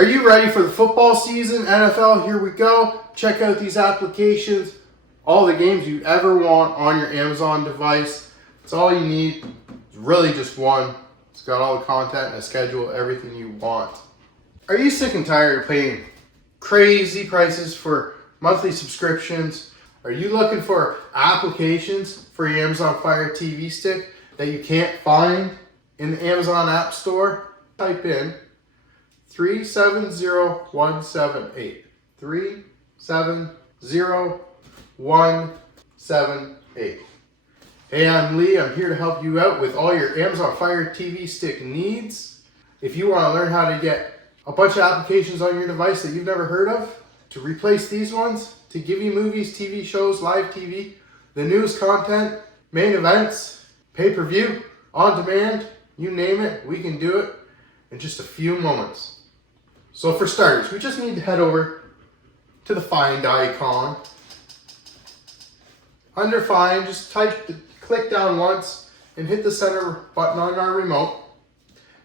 Are you ready for the football season? NFL, here we go. Check out these applications. All the games you ever want on your Amazon device. It's all you need. It's really just one. It's got all the content and a schedule, everything you want. Are you sick and tired of paying crazy prices for monthly subscriptions? Are you looking for applications for your Amazon Fire TV stick that you can't find in the Amazon App Store? Type in 370178. 370178. Hey, I'm Lee. I'm here to help you out with all your Amazon Fire TV stick needs. If you want to learn how to get a bunch of applications on your device that you've never heard of, to replace these ones, to give you movies, TV shows, live TV, the newest content, main events, pay-per-view, on demand, you name it, we can do it in just a few moments. So for starters, we just need to head over to the Find icon. Under Find, just click down once and hit the center button on our remote.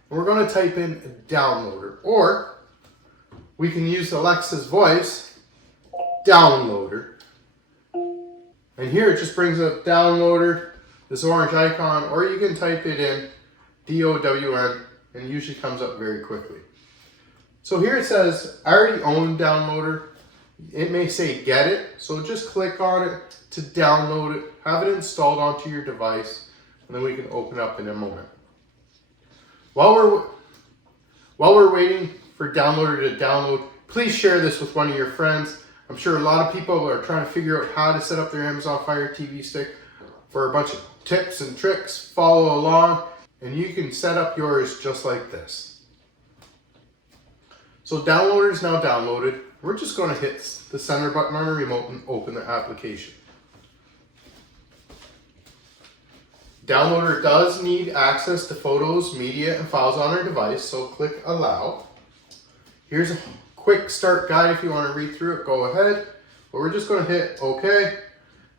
And we're going to type in Downloader, or we can use Alexa's voice, Downloader. And here it just brings up Downloader, this orange icon, or you can type it in DOWN, and it usually comes up very quickly. So here it says, I already own Downloader. It may say get it, so just click on it to download it, have it installed onto your device, and then we can open up in a moment. While we're waiting for Downloader to download, please share this with one of your friends. I'm sure a lot of people are trying to figure out how to set up their Amazon Fire TV stick. For a bunch of tips and tricks, follow along, and you can set up yours just like this. So Downloader is now downloaded. We're just going to hit the center button on our remote and open the application. Downloader does need access to photos, media, and files on our device, so click Allow. Here's a quick start guide if you want to read through it, go ahead. But we're just going to hit OK.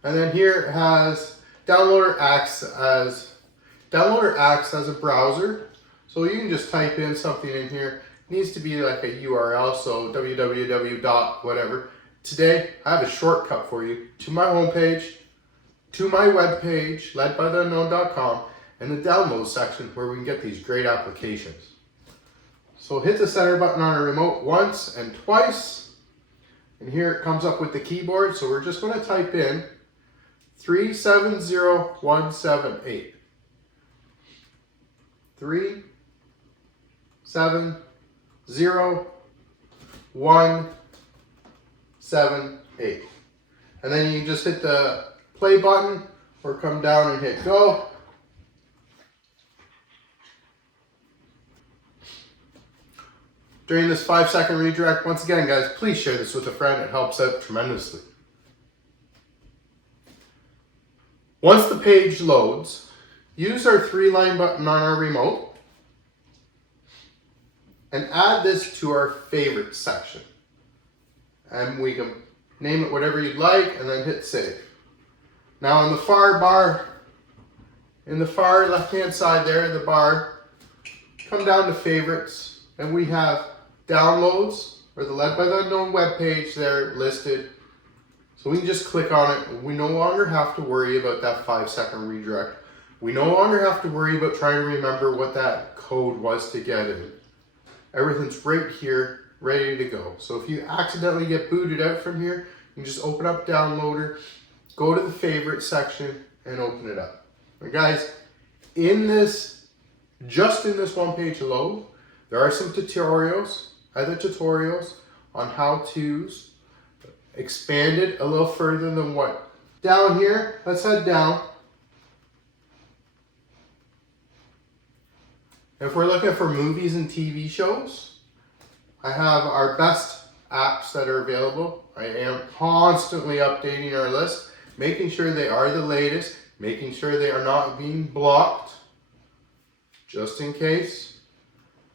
And then here it has Downloader acts as a browser. So you can just type in something in here. It needs to be like a URL, so www. whatever. Today, I have a shortcut for you to my homepage, to my webpage, ledbytheunknown.com, and the download section where we can get these great applications. So hit the center button on our remote once and twice, and here it comes up with the keyboard, so we're just going to type in 370178. 370178. And then you can just hit the play button or come down and hit go. During this 5-second redirect, once again guys, please share this with a friend. It helps out tremendously. Once the page loads, use our 3-line button on our remote and add this to our favorite section. And we can name it whatever you'd like and then hit save. Now in the far left-hand side there, the bar, come down to favorites, and we have downloads, or the Led by the Unknown webpage there listed. So we can just click on it. We no longer have to worry about that 5-second redirect. We no longer have to worry about trying to remember what that code was to get in. Everything's right here, ready to go. So if you accidentally get booted out from here, you can just open up Downloader, go to the favorite section, and open it up. Now guys, just in this one page alone, there are some other tutorials on how-tos, expanded a little further than what. Down here, let's head down. If we're looking for movies and TV shows, I have our best apps that are available. I am constantly updating our list, making sure they are the latest, making sure they are not being blocked, just in case.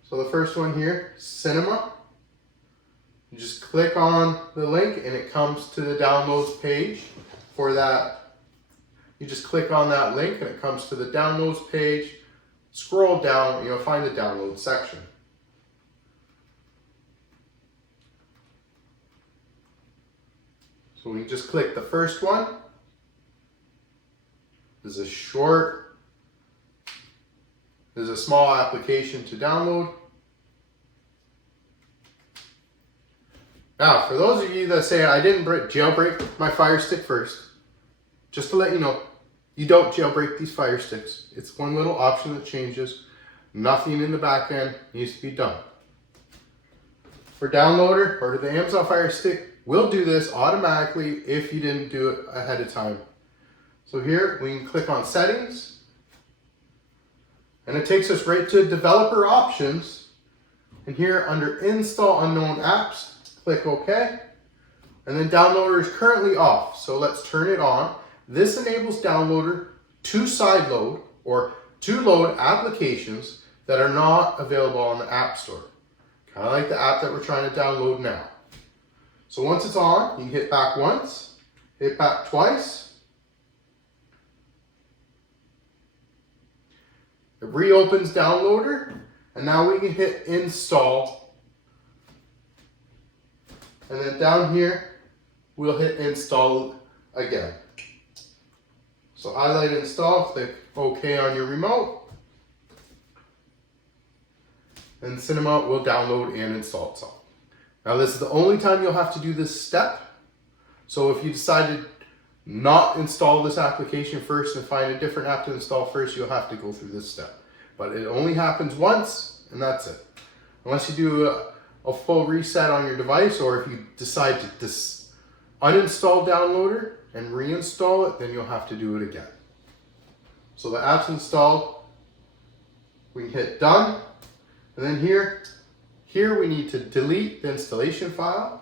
So the first one here, Cinema. You just click on the link and it comes to the downloads page for that. You just click on that link and it comes to the downloads page. Scroll down and you'll find the download section. So we just click the first one. This is short. There's a small application to download. Now, for those of you that say I didn't jailbreak my Fire Stick first, just to let you know, you don't jailbreak these Fire Sticks. It's one little option that changes. Nothing in the back end needs to be done. For downloader or the Amazon Fire Stick, we'll do this automatically if you didn't do it ahead of time. So here we can click on settings, and it takes us right to developer options. And here under install unknown apps, click OK. And then downloader is currently off, so let's turn it on. This enables downloader to sideload or to load applications that are not available on the App Store. Kind of like the app that we're trying to download now. So once it's on, you can hit back once, hit back twice. It reopens downloader, and now we can hit install. And then down here, we'll hit install again. So highlight install, click OK on your remote. And Cinema will download and install itself. Now this is the only time you'll have to do this step. So if you decided not install this application first and find a different app to install first, you'll have to go through this step. But it only happens once, and that's it. Unless you do a full reset on your device, or if you decide to uninstall downloader and reinstall it, then you'll have to do it again. So the app's installed. We hit done. And then here we need to delete the installation file.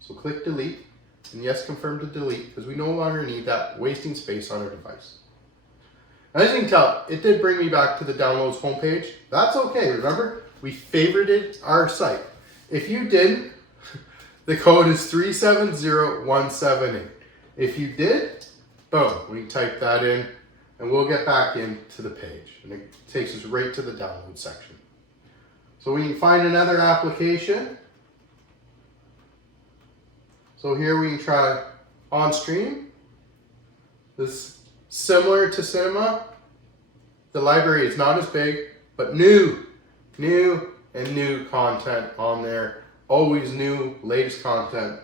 So click delete, and yes, confirm to delete, because we no longer need that wasting space on our device. As you can tell, it did bring me back to the downloads homepage. That's okay, remember, we favorited our site. If you didn't, the code is 370178. If you did, boom, we can type that in, and we'll get back into the page. And it takes us right to the download section. So we can find another application. So here we can try on stream. This is similar to Cinema. The library is not as big, but new content on there. Always new, latest content.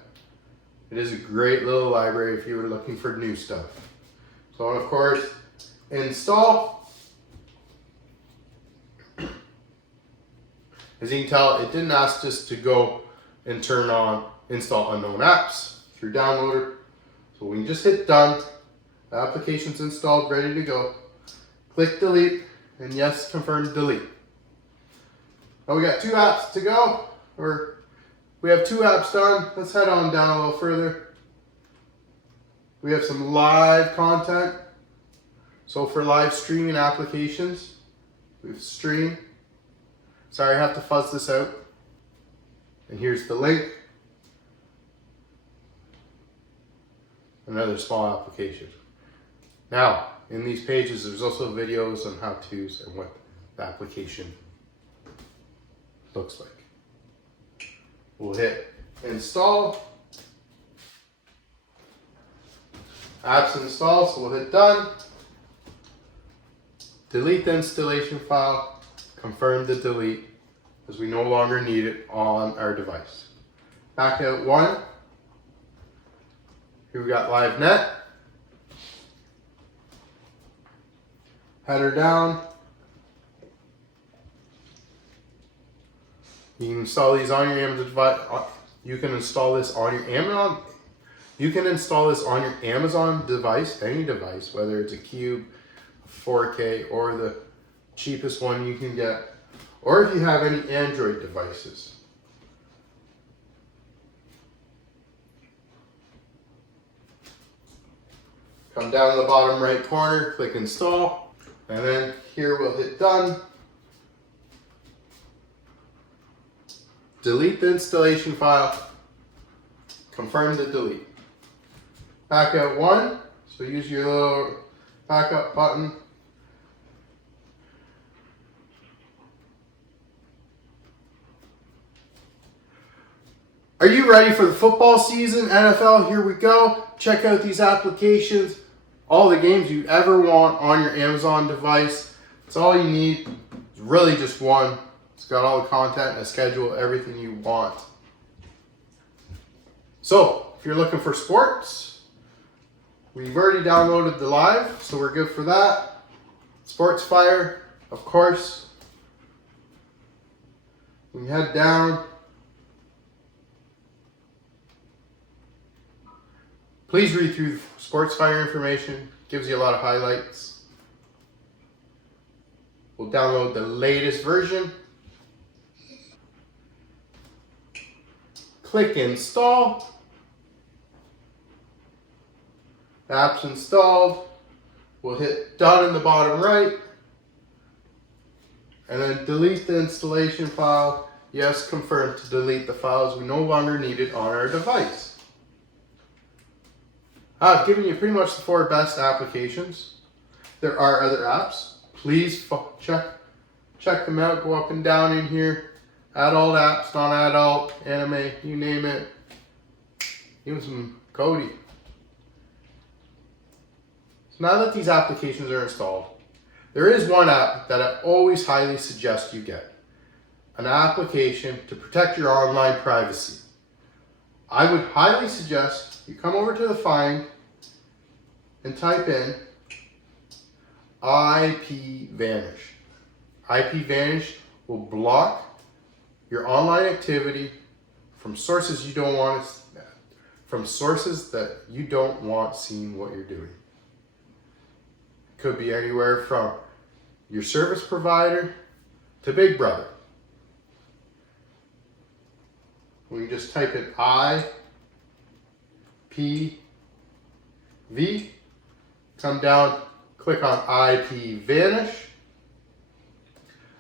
It is a great little library if you were looking for new stuff. So of course, install. As you can tell, it didn't ask us to go and turn on install unknown apps through downloader. So we can just hit done. The application's installed, ready to go. Click delete, and yes, confirm delete. Now we got 2 apps to go, or we have 2 apps done. Let's head on down a little further. We have some live content. So for live streaming applications, we have stream. Sorry, I have to fuzz this out. And here's the link. Another small application. Now, in these pages, there's also videos on how-tos and what the application looks like. We'll hit install. Apps installed, so we'll hit done. Delete the installation file. Confirm the delete, as we no longer need it on our device. Back out 1. Here we got live net. Header down. You can install these on your Amazon device. You can install this on your Amazon. You can install this on your Amazon device, any device, whether it's a Cube, 4K, or the cheapest one you can get, or if you have any Android devices. Come down to the bottom right corner, click install, and then here we'll hit done. Delete the installation file, confirm the delete. Back out 1, so use your little backup button. Are you ready for the football season? NFL, here we go. Check out these applications. All the games you ever want on your Amazon device. It's all you need. It's really just one. It's got all the content, a schedule, everything you want. So, if you're looking for sports, we've already downloaded the live, so we're good for that. Sports Fire, of course. We head down. Please read through Sports Fire information. Gives you a lot of highlights. We'll download the latest version. Click install. The app's installed. We'll hit done in the bottom right. And then delete the installation file. Yes, confirm to delete the files we no longer needed on our device. I've given you pretty much the 4 best applications. There are other apps. Please check them out. Go up and down in here. Adult apps, non-adult, anime, you name it. Even some Cody. So now that these applications are installed, there is one app that I always highly suggest you get. An application to protect your online privacy. I would highly suggest you come over to the Find and type in IP Vanish. IP Vanish will block your online activity from sources you don't want seeing what you're doing. It could be anywhere from your service provider to Big Brother. We just type in IPV, come down, click on IP Vanish.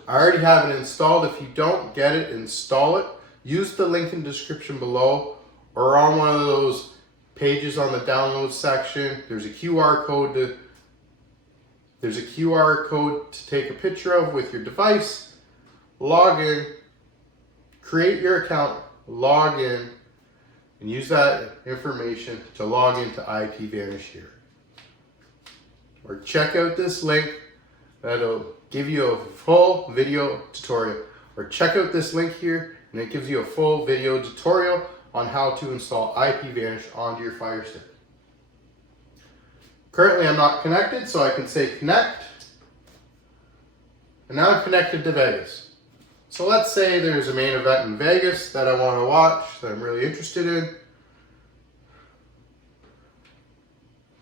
I already have it installed. If you don't get it, install it. Use the link in the description below or on one of those pages on the download section. There's a QR code to take a picture of with your device. Log in, create your account, log in, and use that information to log into IP Vanish here. Or check out this link that'll give you a full video tutorial. Or check out this link here and it gives you a full video tutorial on how to install IP Vanish onto your Fire Stick. Currently I'm not connected, so I can say connect. And now I'm connected to Vegas. So let's say there's a main event in Vegas that I want to watch, that I'm really interested in.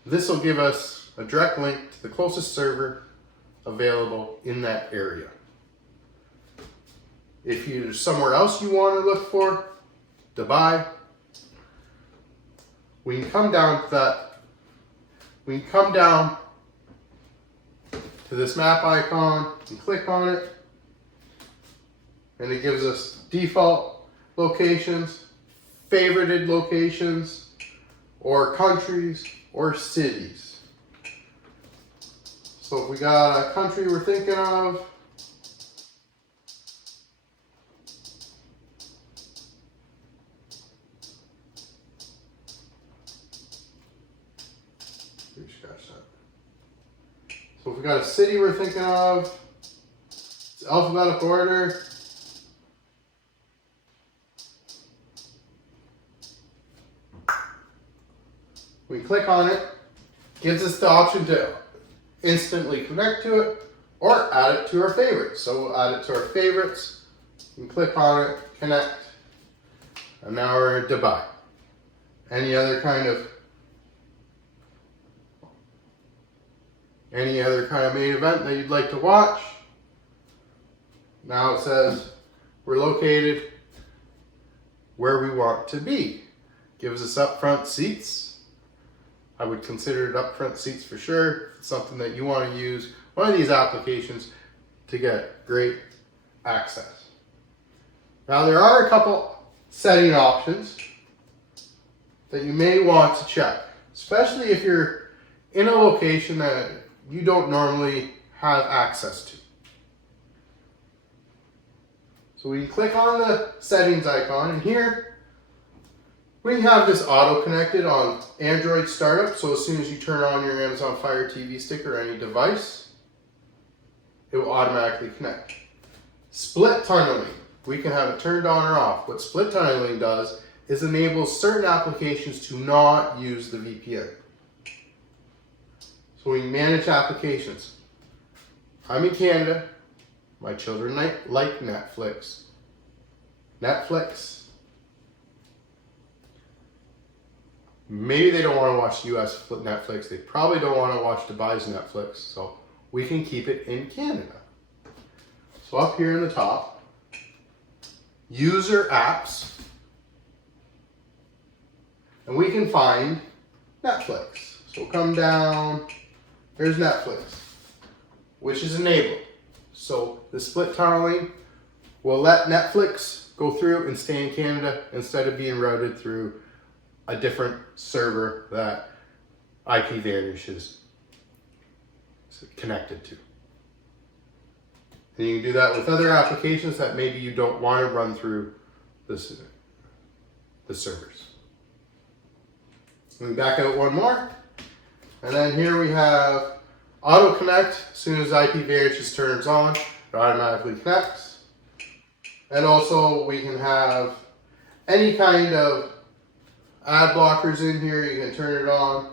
This will give us a direct link to the closest server available in that area. If there's somewhere else you want to look for, Dubai, we can come down to that. We can come down to this map icon and click on it. And it gives us default locations, favorited locations, or countries, or cities. So if we got a country we're thinking of, so if we got a city we're thinking of, it's alphabetical order. We click on it, gives us the option to instantly connect to it or add it to our favorites. So we'll add it to our favorites and click on it, connect, and now we're in Dubai. Any other kind of main event that you'd like to watch. Now it says we're located where we want to be. Gives us upfront seats. I would consider it upfront seats for sure. It's something that you want to use one of these applications to get great access. Now there are a couple setting options that you may want to check, especially if you're in a location that you don't normally have access to. So we click on the settings icon, and here We have this auto connected on Android startup, so as soon as you turn on your Amazon Fire TV stick or any device, it will automatically connect. Split tunneling, we can have it turned on or off. What split tunneling does is enables certain applications to not use the VPN. So we manage applications. I'm in Canada, my children like Netflix. Maybe they don't want to watch US Netflix. They probably don't want to watch Dubai's Netflix. So we can keep it in Canada. So up here in the top, user apps. And we can find Netflix. So come down, there's Netflix, which is enabled. So the split tunneling will let Netflix go through and stay in Canada instead of being routed through a different server that IPVanish is connected to. And you can do that with other applications that maybe you don't want to run through the servers. Let me back out one more. And then here we have Auto Connect. As soon as IPVanish turns on, it automatically connects. And also we can have any kind of ad blockers in here. You can turn it on,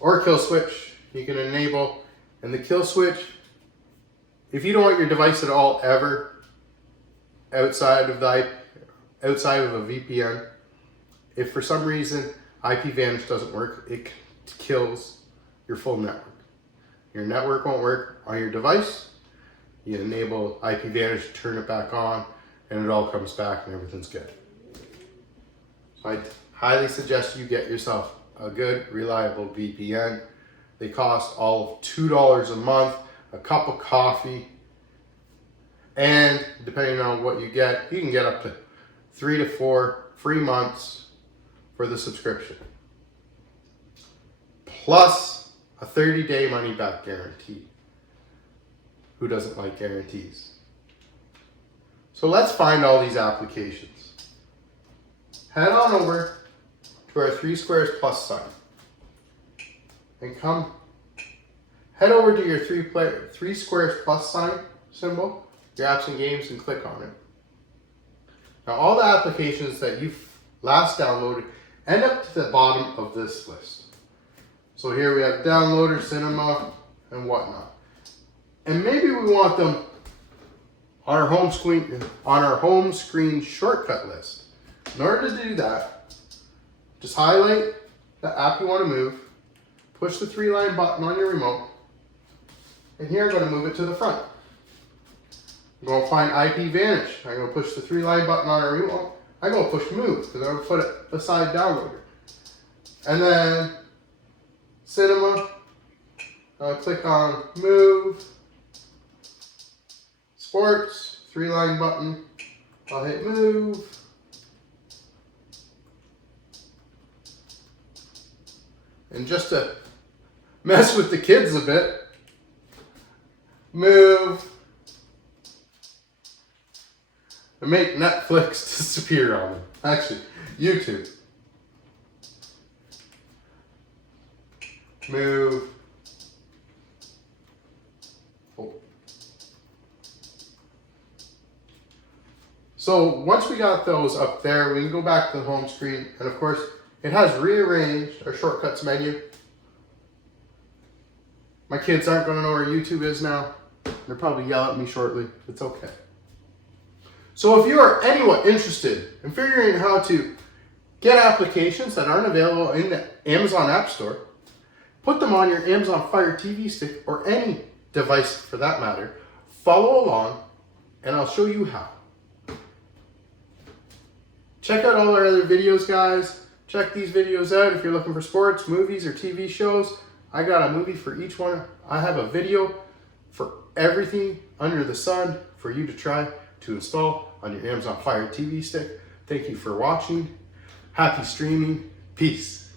or kill switch. You can enable, and the kill switch, if you don't want your device at all ever outside of a VPN, if for some reason IPVanish doesn't work, it kills your full network. Your network won't work on your device. You enable IPVanish, turn it back on, and it all comes back and everything's good. So I highly suggest you get yourself a good, reliable VPN. They cost all of $2 a month, a cup of coffee, and depending on what you can get up to 3 to 4 free months for the subscription. Plus a 30-day money-back guarantee. Who doesn't like guarantees? So let's find all these applications. Head on over to our 3 squares plus sign. And head over to your 3 squares plus sign symbol, your apps and games, and click on it. Now all the applications that you've last downloaded end up to the bottom of this list. So here we have downloader, cinema, and whatnot. And maybe we want them on our home screen shortcut list. In order to do that, just highlight the app you want to move, push the 3-line button on your remote, and here I'm going to move it to the front. I'm going to find IPVanish. I'm going to push the 3-line button on our remote. I'm going to push move because I'm going to put it beside downloader. And then cinema, I'll click on move, sports, 3-line button, I'll hit move, and just to mess with the kids a bit, move, and make Netflix disappear on them. Actually, YouTube. Move. Oh. So once we got those up there, we can go back to the home screen, and of course it has rearranged our shortcuts menu. My kids aren't going to know where YouTube is now. They'll probably yell at me shortly. It's okay. So if you are anyone interested in figuring out how to get applications that aren't available in the Amazon App Store, put them on your Amazon Fire TV stick or any device for that matter, follow along and I'll show you how. Check out all our other videos, guys. Check these videos out if you're looking for sports, movies, or TV shows. I got a movie for each one. I have a video for everything under the sun for you to try to install on your Amazon Fire TV stick. Thank you for watching. Happy streaming. Peace.